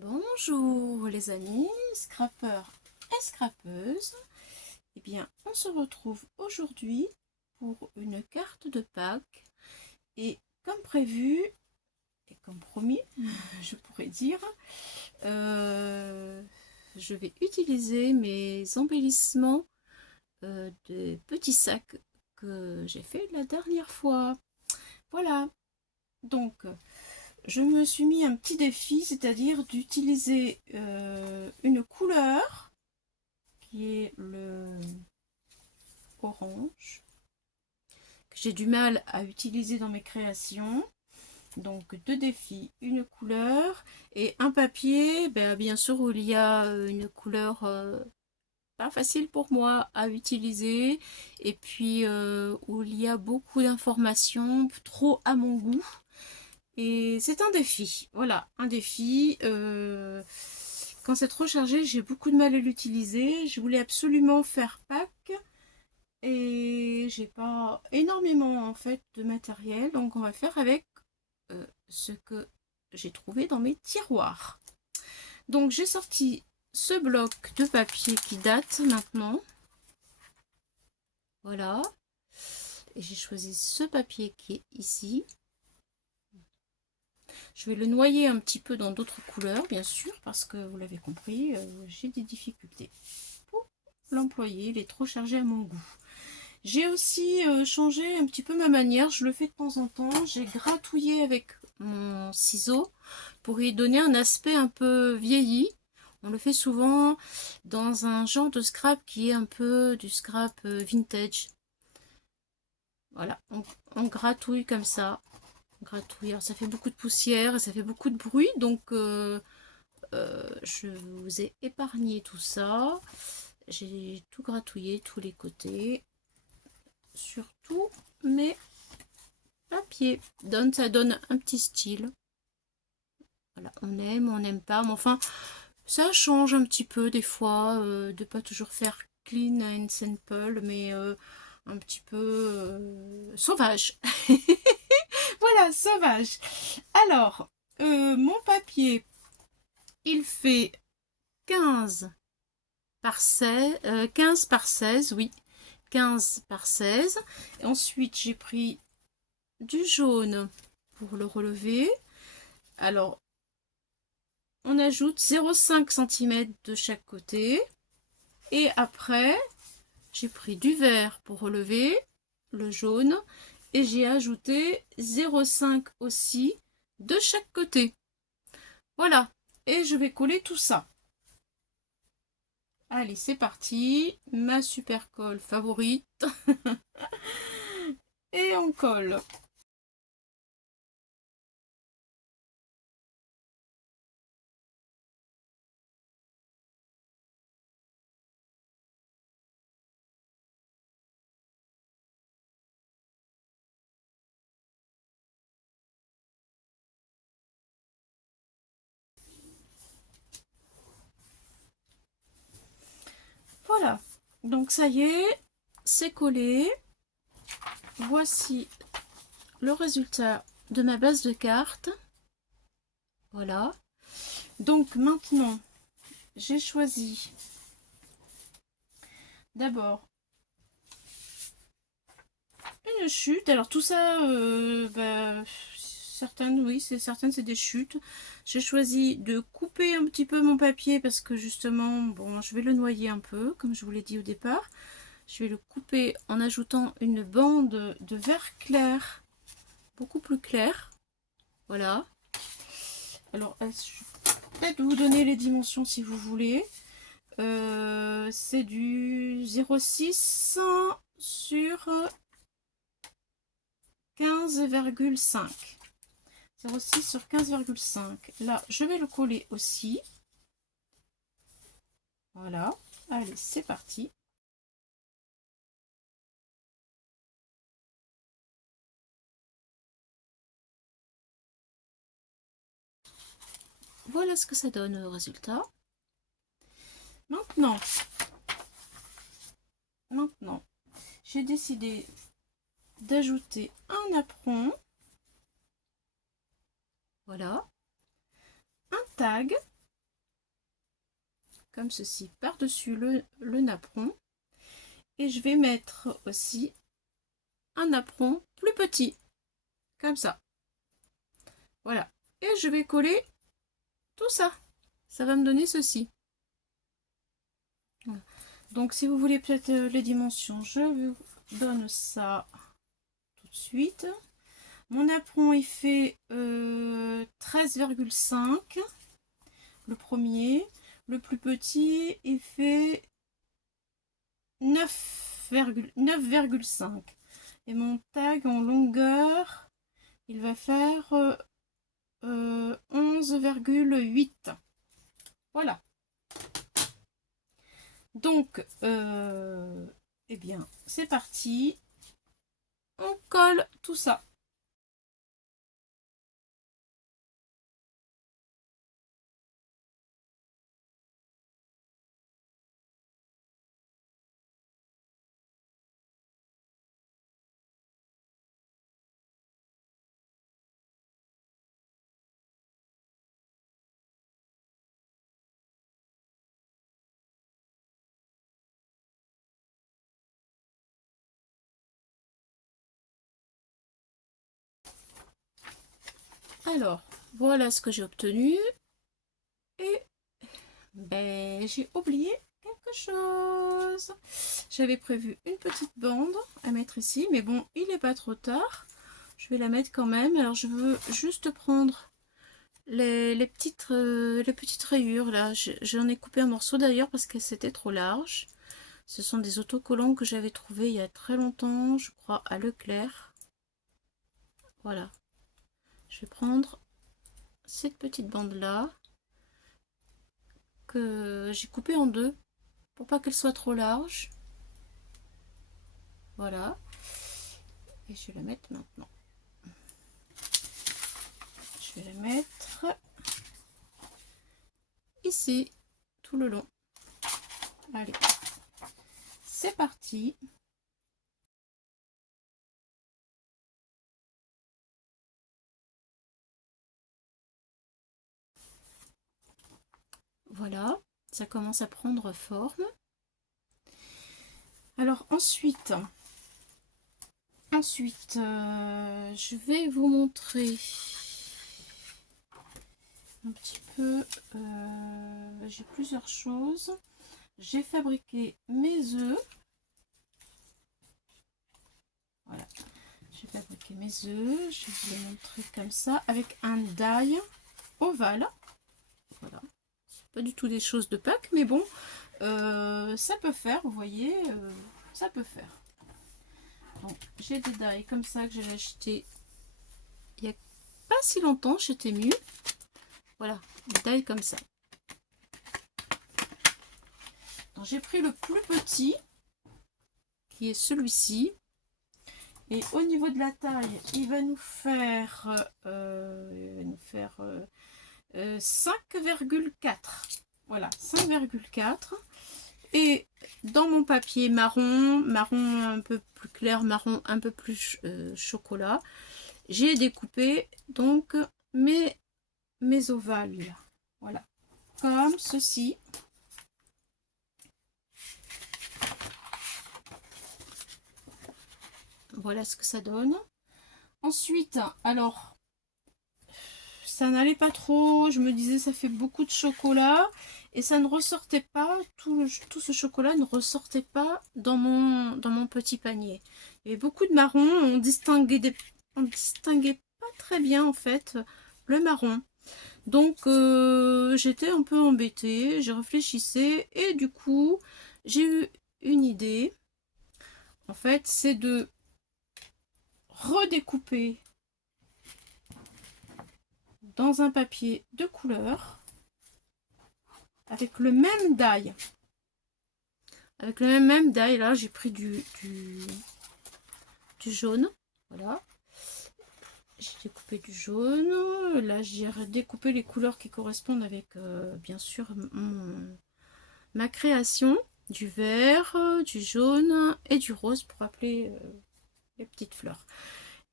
Bonjour les amis, scrappeurs et scrappeuses. Eh bien, on se retrouve aujourd'hui pour une carte de Pâques. Et comme prévu, et comme promis, je pourrais dire, je vais utiliser mes embellissements de petits sacs que j'ai fait la dernière fois. Voilà, donc je me suis mis un petit défi, c'est-à-dire d'utiliser une couleur qui est le orange, que j'ai du mal à utiliser dans mes créations. Donc deux défis, une couleur et un papier, bien sûr où il y a une couleur pas facile pour moi à utiliser et puis où il y a beaucoup d'informations, trop à mon goût. Et c'est un défi, voilà, un défi. Quand c'est trop chargé, j'ai beaucoup de mal à l'utiliser. Je voulais absolument faire Pâques et j'ai pas énormément en fait de matériel, donc on va faire avec ce que j'ai trouvé dans mes tiroirs. Donc j'ai sorti ce bloc de papier qui date maintenant, voilà, et j'ai choisi ce papier qui est ici. Je vais le noyer un petit peu dans d'autres couleurs, bien sûr, parce que vous l'avez compris, j'ai des difficultés pour l'employer, il est trop chargé à mon goût. J'ai aussi changé un petit peu ma manière, je le fais de temps en temps, j'ai gratouillé avec mon ciseau pour y donner un aspect un peu vieilli. On le fait souvent dans un genre de scrap qui est un peu du scrap vintage. Voilà, on gratouille comme ça. On gratouille. Alors, ça fait beaucoup de poussière et ça fait beaucoup de bruit, donc je vous ai épargné tout ça. J'ai tout gratouillé, tous les côtés. Surtout mes papiers. Ça donne un petit style. Voilà, on n'aime pas, mais enfin, ça change un petit peu des fois, de pas toujours faire clean and simple, mais un petit peu sauvage. Voilà, sauvage. Alors, mon papier, il fait 15 par 16, 15 par 16, oui, 15 par 16. Et ensuite, j'ai pris du jaune pour le relever. Alors, on ajoute 0,5 cm de chaque côté. Et après, j'ai pris du vert pour relever le jaune. Et j'ai ajouté 0,5 aussi de chaque côté. Voilà. Et je vais coller tout ça. Allez, c'est parti. Ma super colle favorite. Et on colle. Voilà. Donc ça y est, c'est collé. Voici le résultat de ma base de cartes. Voilà. Donc maintenant, j'ai choisi d'abord une chute. Alors tout ça, certaines, oui, c'est certaines, c'est des chutes. J'ai choisi de couper un petit peu mon papier parce que justement, bon, je vais le noyer un peu, comme je vous l'ai dit au départ. Je vais le couper en ajoutant une bande de vert clair, beaucoup plus clair. Voilà. Alors, je vais peut-être vous donner les dimensions si vous voulez. C'est du 0,6 sur 15,5. 0,6 sur 15,5. Là, je vais le coller aussi. Voilà. Allez, c'est parti. Voilà ce que ça donne au résultat. Maintenant, j'ai décidé d'ajouter un apron. Voilà. Un tag. comme ceci, par-dessus le napperon. Et je vais mettre aussi un napperon plus petit, comme ça. Voilà. Et je vais coller tout ça. Ça va me donner ceci. Voilà. Donc si vous voulez peut-être les dimensions, je vous donne ça tout de suite. Mon napperon il fait 13,5. Le premier. Le plus petit il fait 9,5. Et mon tag en longueur, il va faire 11,8. Voilà. Donc, eh bien, c'est parti. On colle tout ça. Alors, voilà ce que j'ai obtenu. Et ben, j'ai oublié quelque chose. J'avais prévu une petite bande à mettre ici, mais bon, il n'est pas trop tard. Je vais la mettre quand même. Alors, je veux juste prendre les petites rayures là. J'en ai coupé un morceau d'ailleurs parce que c'était trop large. Ce sont des autocollants que j'avais trouvés il y a très longtemps, je crois, à Leclerc. Voilà. Je vais prendre cette petite bande là que j'ai coupée en deux pour pas qu'elle soit trop large. Voilà. Et je vais la mettre maintenant. Je vais la mettre ici tout le long. Allez, c'est parti. Voilà, ça commence à prendre forme. Alors ensuite, je vais vous montrer un petit peu. J'ai plusieurs choses. J'ai fabriqué mes œufs. Voilà, j'ai fabriqué mes œufs. Je vais vous les montrer comme ça avec un die ovale. Voilà, c'est pas du tout des choses de Pâques, mais bon, ça peut faire. Vous voyez, ça peut faire. Donc j'ai des die comme ça que j'ai acheté il y a pas si longtemps chez Temu. Voilà, des die comme ça. J'ai pris le plus petit qui est celui-ci. Et au niveau de la taille, il va nous faire 5,4. Voilà, 5,4. Et dans mon papier marron un peu plus clair, marron un peu plus chocolat, j'ai découpé donc mes ovales. Voilà, comme ceci. Voilà ce que ça donne. Ensuite, alors, ça n'allait pas trop. Je me disais, ça fait beaucoup de chocolat. Et ça ne ressortait pas, tout ce chocolat ne ressortait pas dans mon petit panier. Il y avait beaucoup de marron, on distinguait pas très bien en fait le marron. Donc j'étais un peu embêtée, j'ai réfléchissé et du coup j'ai eu une idée. En fait, c'est de redécouper dans un papier de couleur avec le même die. Avec le même die, là j'ai pris du jaune. Voilà. J'ai découpé du jaune. Là j'ai découpé les couleurs qui correspondent avec bien sûr ma création. Du vert, du jaune et du rose pour appeler les petites fleurs.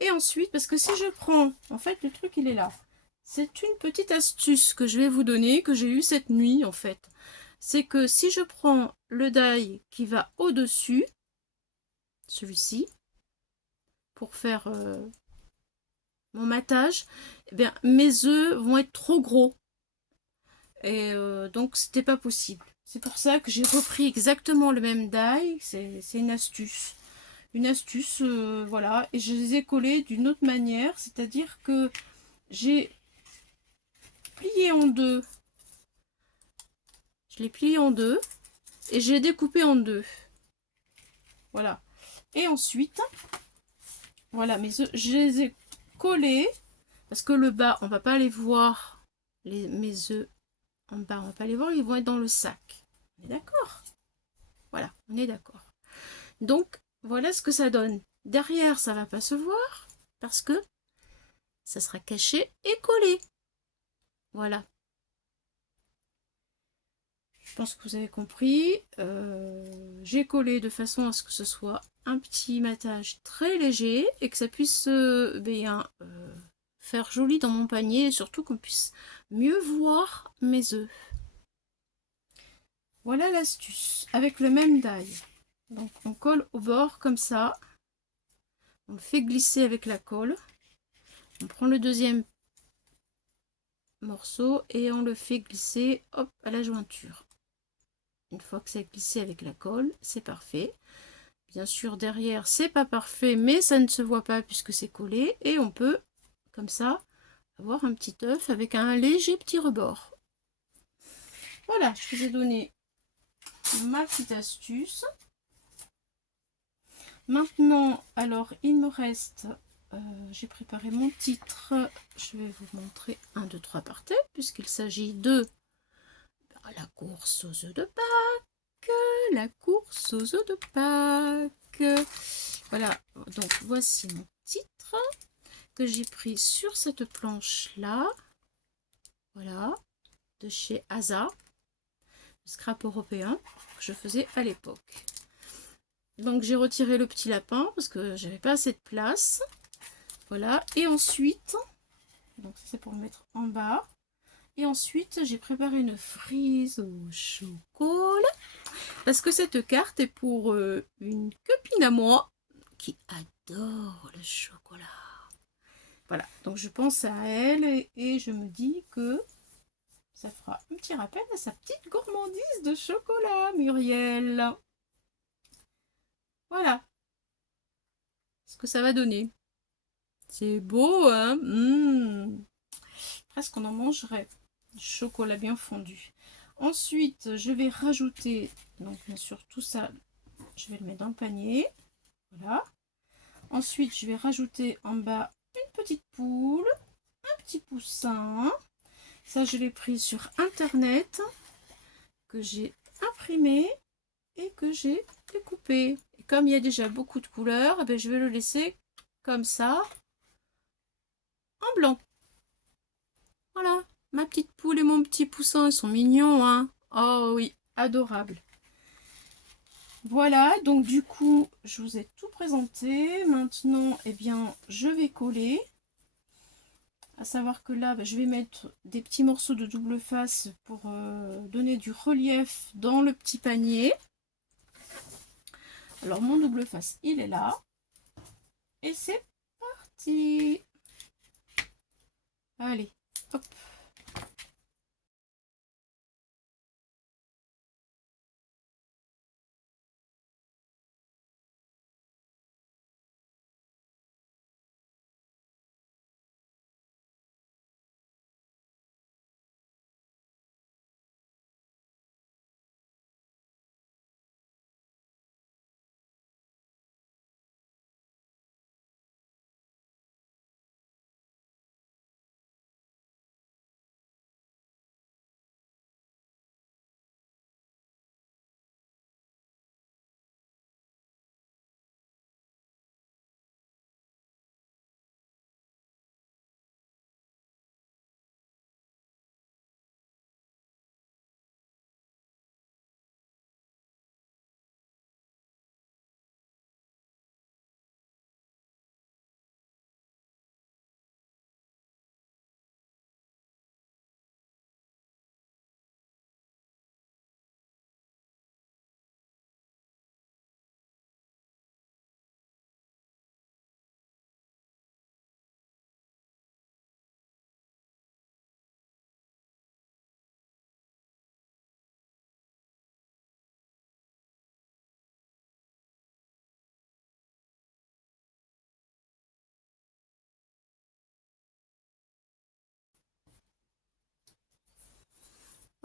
Et ensuite, parce que si je prends, en fait le truc il est là. C'est une petite astuce que je vais vous donner, que j'ai eue cette nuit en fait. c'est que si je prends le die qui va au-dessus, celui-ci, pour faire mon matage, eh bien, mes œufs vont être trop gros. Et donc, c'était pas possible. C'est pour ça que j'ai repris exactement le même die. C'est une astuce. Une astuce, voilà. Et je les ai collés d'une autre manière. C'est-à-dire que j'ai plié en deux. Je l'ai plié en deux. Et je l'ai découpé en deux. Voilà. Et ensuite, voilà, mes œufs, je les ai collés. Parce que le bas, on va pas les voir. Mes œufs en bas, on va pas les voir. Ils vont être dans le sac. On est d'accord? Voilà, on est d'accord. Donc, voilà ce que ça donne. Derrière, ça va pas se voir parce que ça sera caché et collé. Voilà. Je pense que vous avez compris. J'ai collé de façon à ce que ce soit un petit matage très léger et que ça puisse faire joli dans mon panier et surtout qu'on puisse mieux voir mes œufs. Voilà l'astuce avec le même die. Donc on colle au bord comme ça. On le fait glisser avec la colle. On prend le deuxième morceau et on le fait glisser hop à la jointure. Une fois que c'est glissé avec la colle, c'est parfait. Bien sûr derrière c'est pas parfait mais ça ne se voit pas puisque c'est collé et on peut comme ça avoir un petit œuf avec un léger petit rebord. Voilà, je vous ai donné ma petite astuce. Maintenant, alors il me reste, j'ai préparé mon titre, je vais vous montrer 1, 2, 3 par tête puisqu'il s'agit de la course aux œufs de Pâques, la course aux œufs de Pâques. Voilà, donc voici mon titre que j'ai pris sur cette planche là, voilà, de chez Asa, scrap européen que je faisais à l'époque. Donc j'ai retiré le petit lapin parce que j'avais pas assez de place. Voilà, et ensuite, donc c'est pour le mettre en bas. Et ensuite, j'ai préparé une frise au chocolat. Parce que cette carte est pour une copine à moi qui adore le chocolat. Voilà, donc je pense à elle et je me dis que ça fera un petit rappel à sa petite gourmandise de chocolat, Muriel. Voilà ce que ça va donner. C'est beau, hein? Presque on en mangerait. Du chocolat bien fondu. Ensuite, je vais rajouter, donc bien sûr tout ça, je vais le mettre dans le panier. Voilà. Ensuite, je vais rajouter en bas une petite poule, un petit poussin. Ça, je l'ai pris sur internet, que j'ai imprimé et que j'ai découpé. Et comme il y a déjà beaucoup de couleurs, eh bien, je vais le laisser comme ça, en blanc. Voilà, ma petite poule et mon petit poussin, ils sont mignons, hein. Oh oui, adorable. Voilà, donc du coup, je vous ai tout présenté. Maintenant, eh bien, je vais coller. À savoir que là, je vais mettre des petits morceaux de double face pour donner du relief dans le petit panier. Alors, mon double face, il est là. Et c'est parti. Allez, hop.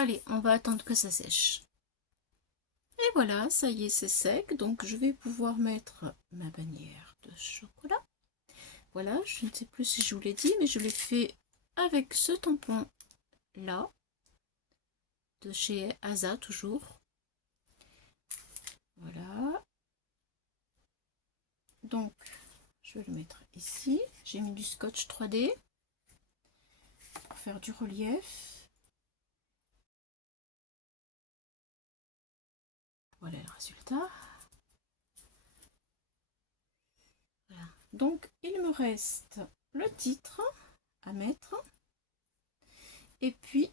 Allez, on va attendre que ça sèche. Et voilà, ça y est, c'est sec. Donc, je vais pouvoir mettre ma bannière de chocolat. Voilà, je ne sais plus si je vous l'ai dit, mais je l'ai fait avec ce tampon là, de chez Asa toujours. Voilà. Donc, je vais le mettre ici. J'ai mis du scotch 3D pour faire du relief. Voilà le résultat. Voilà. Donc, il me reste le titre à mettre. Et puis,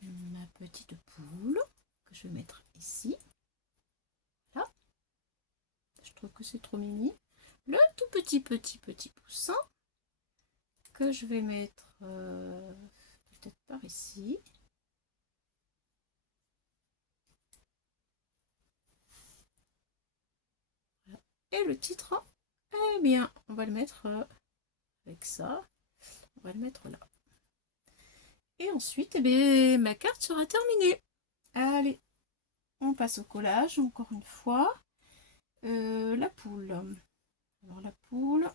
ma petite poule que je vais mettre ici. Là. Je trouve que c'est trop mimi. Le tout petit poussin que je vais mettre peut-être par ici. Voilà. Et le titre, eh bien, on va le mettre avec ça. On va le mettre là. Et ensuite, eh bien, ma carte sera terminée. Allez, on passe au collage encore une fois. La poule. Alors la poule.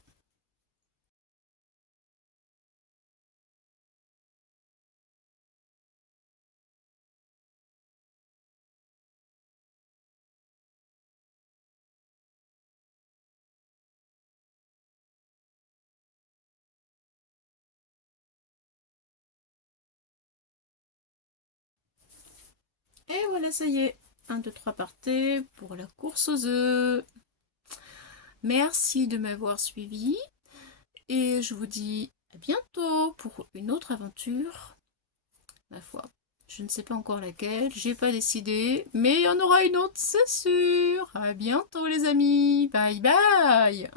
Et voilà, ça y est. 1, 2, 3 partez pour la course aux œufs. Merci de m'avoir suivi. Et je vous dis à bientôt pour une autre aventure. Ma foi, je ne sais pas encore laquelle, j'ai pas décidé, mais il y en aura une autre, c'est sûr. À bientôt les amis. Bye bye.